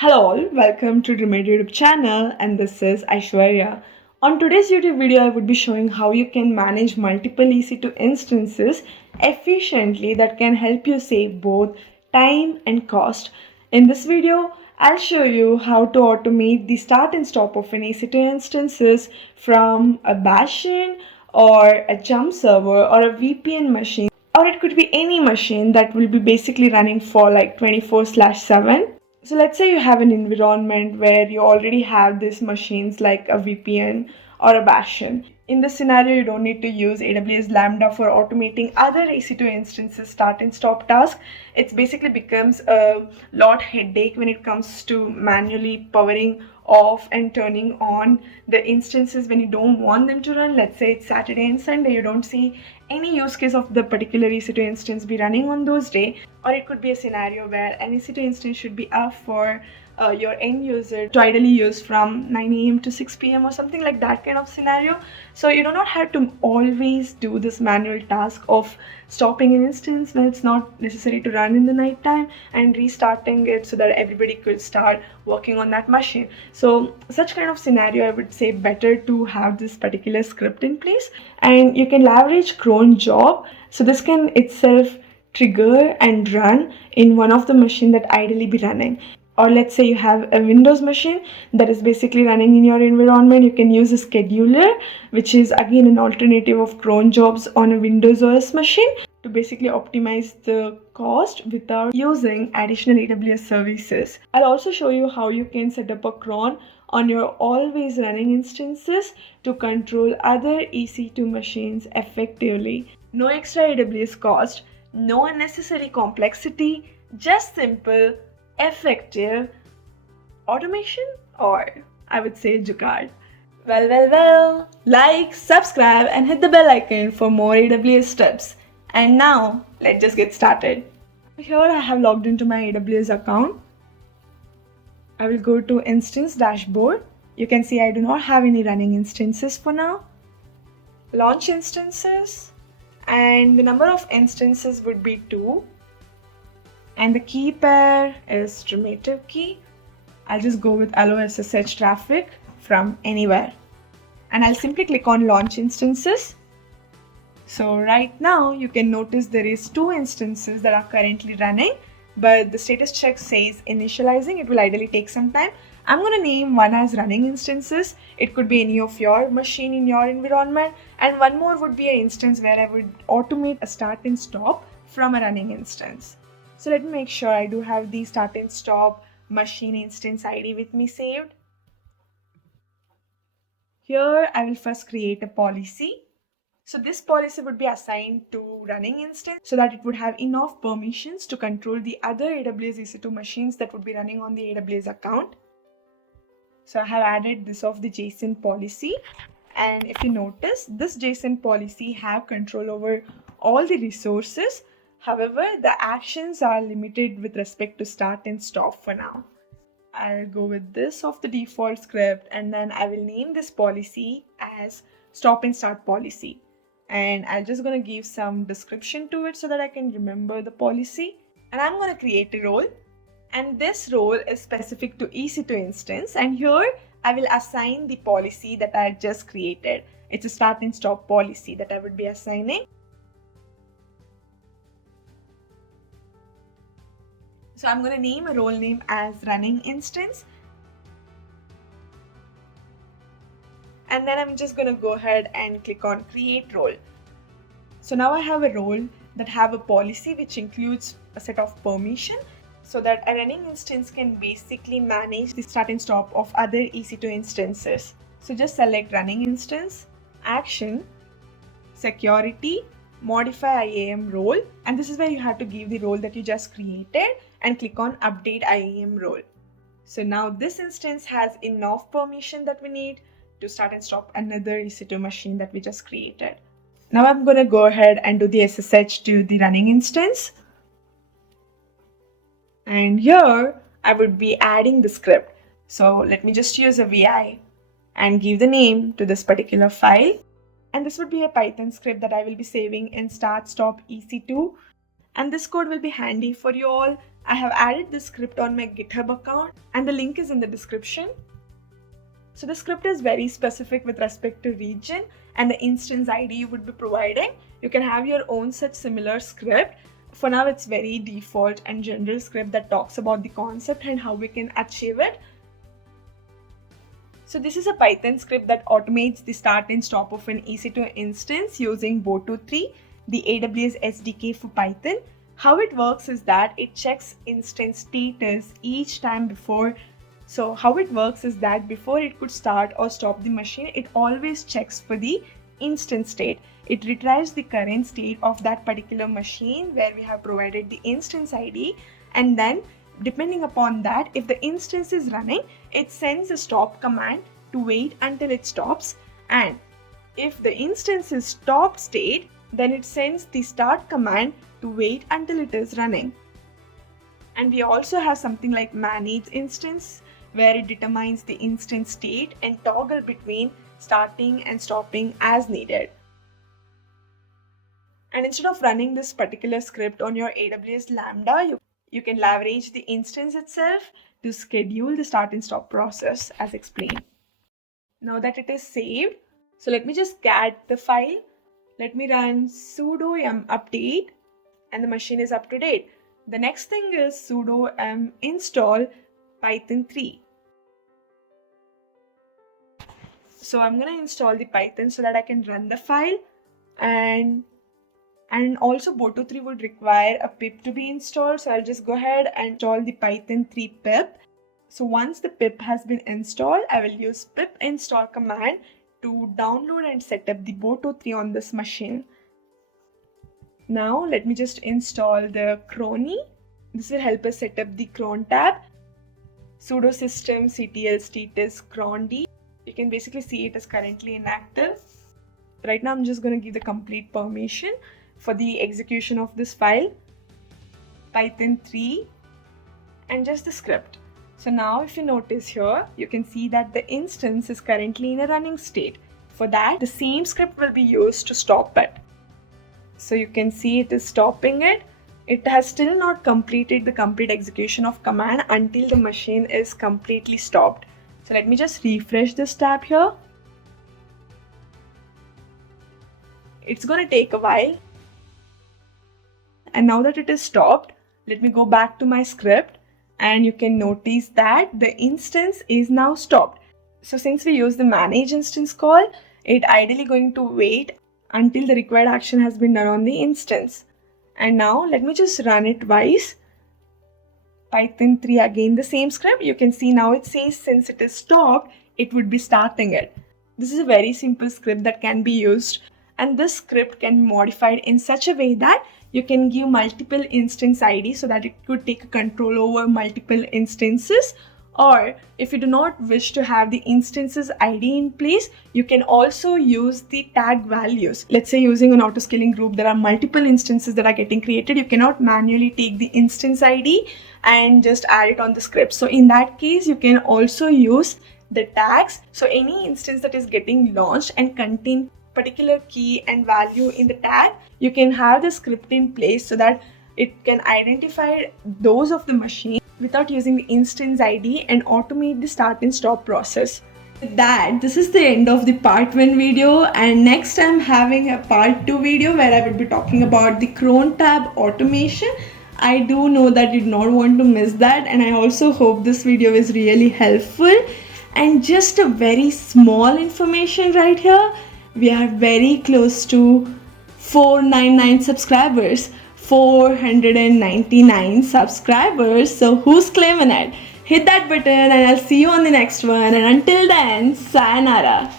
Hello all, welcome to Dreametive YouTube channel, and this is Aishwarya. On today's YouTube video, I would be showing how you can manage multiple EC2 instances efficiently that can help you save both time and cost. In this video, I'll show you how to automate the start and stop of an EC2 instances from a bastion or a jump server or a VPN machine, or it could be any machine that will be basically running for like 24/7. So let's say you have an environment where you already have these machines like a VPN or a bastion. In this scenario, you don't need to use AWS Lambda for automating other EC2 instances start and stop tasks. It basically becomes a lot headache when it comes to manually powering off and turning on the instances when you don't want them to run. Let's say it's Saturday and Sunday, you don't see any use case of the particular EC2 instance be running on those days, or it could be a scenario where an EC2 instance should be up for your end user to ideally use from 9 a.m. to 6 p.m. or something like that kind of scenario. So you do not have to always do this manual task of stopping an instance when it's not necessary to run in the night time and restarting it so that everybody could start working on that machine. So such kind of scenario, I would say better to have this particular script in place, and you can leverage cron job. So this can itself trigger and run in one of the machine that ideally be running. Or let's say you have a Windows machine that is basically running in your environment, you can use a scheduler, which is again an alternative of cron jobs on a Windows OS machine, to basically optimize the cost without using additional AWS services. I'll also show you how you can set up a cron on your always running instances to control other EC2 machines effectively. No extra AWS cost, no unnecessary complexity, just simple, effective automation, or I would say jugaad. Well, like, subscribe and hit the bell icon for more AWS tips. And now let's just get started. Here I have logged into my AWS account. I will go to instance dashboard. You can see I do not have any running instances for now. Launch instances, and the number of instances would be 2. And the key pair is Dreametive key. I'll just go with allow SSH traffic from anywhere. And I'll simply click on launch instances. So right now you can notice there is 2 instances that are currently running, but the status check says initializing. It will ideally take some time. I'm going to name one as running instances. It could be any of your machine in your environment. And one more would be an instance where I would automate a start and stop from a running instance. So let me make sure I do have the start and stop machine instance ID with me saved. Here I will first create a policy. So this policy would be assigned to running instance so that it would have enough permissions to control the other AWS EC2 machines that would be running on the AWS account. So I have added this of the JSON policy. And if you notice, this JSON policy have control over all the resources. However, the actions are limited with respect to start and stop for now. I'll go with this of the default script, and then I will name this policy as stop and start policy. And I'm just going to give some description to it so that I can remember the policy. And I'm going to create a role. And this role is specific to EC2 instance. And here I will assign the policy that I just created. It's a start and stop policy that I would be assigning. So I'm going to name a role name as running instance. And then I'm just going to go ahead and click on create role. So now I have a role that have a policy which includes a set of permission so that a running instance can basically manage the start and stop of other EC2 instances. So just select running instance, action, security, modify IAM role, and this is where you have to give the role that you just created and click on update IAM role. So now this instance has enough permission that we need to start and stop another EC2 machine that we just created. Now I'm going to go ahead and do the SSH to the running instance. And here I would be adding the script. So let me just use a VI and give the name to this particular file. And this would be a Python script that I will be saving in start stop EC2. And this code will be handy for you all. I have added this script on my GitHub account and the link is in the description. So the script is very specific with respect to region and the instance ID you would be providing. You can have your own such similar script. For now, it's very default and general script that talks about the concept and how we can achieve it. So this is a Python script that automates the start and stop of an EC2 instance using Bo23, the AWS SDK for Python. How it works is that it checks instance status each time before. So how it works is that before it could start or stop the machine, it always checks for the instance state. It retrieves the current state of that particular machine where we have provided the instance ID, and then depending upon that, if the instance is running, it sends a stop command to wait until it stops, and if the instance is stop state, then it sends the start command to wait until it is running. And we also have something like manage instance, where it determines the instance state and toggle between starting and stopping as needed. And instead of running this particular script on your AWS Lambda, you can leverage the instance itself to schedule the start and stop process as explained. Now that it is saved, so let me just get the file. Let me run sudo yum update and the machine is up to date. The next thing is sudo yum install Python 3. So I'm going to install the Python so that I can run the file, and also Bo23 would require a pip to be installed. So I'll just go ahead and install the Python 3 pip. So once the pip has been installed, I will use pip install command to download and set up the Bo23 on this machine. Now let me just install the Crony. This will help us set up the Crontab. Sudo systemctl status crond. You can basically see it is currently inactive. Right now I'm just going to give the complete permission for the execution of this file, Python 3, and just the script. So now if you notice here, you can see that the instance is currently in a running state. For that, the same script will be used to stop it. So you can see it is stopping it. It has still not completed the complete execution of command until the machine is completely stopped. So let me just refresh this tab here. It's going to take a while. And now that it is stopped, let me go back to my script, and you can notice that the instance is now stopped. So since we use the manage instance call, it ideally going to wait until the required action has been done on the instance. And now let me just run it twice. Python 3 again the same script. You can see now it says since it is stopped, it would be starting it. This is a very simple script that can be used, and this script can be modified in such a way that you can give multiple instance ID so that it could take control over multiple instances. Or if you do not wish to have the instances ID in place, you can also use the tag values. Let's say using an auto-scaling group, there are multiple instances that are getting created. You cannot manually take the instance ID and just add it on the script. So in that case, you can also use the tags. So any instance that is getting launched and contain particular key and value in the tag, you can have the script in place so that it can identify those of the machine without using the instance ID and automate the start and stop process. With that, this is the end of the part 1 video, and next I'm having a part 2 video where I will be talking about the Crontab automation. I do know that you do not want to miss that, and I also hope this video is really helpful. And just a very small information right here, we are very close to 499 subscribers. 499 subscribers. So who's claiming it? Hit that button and I'll see you on the next one. And until then, sayonara.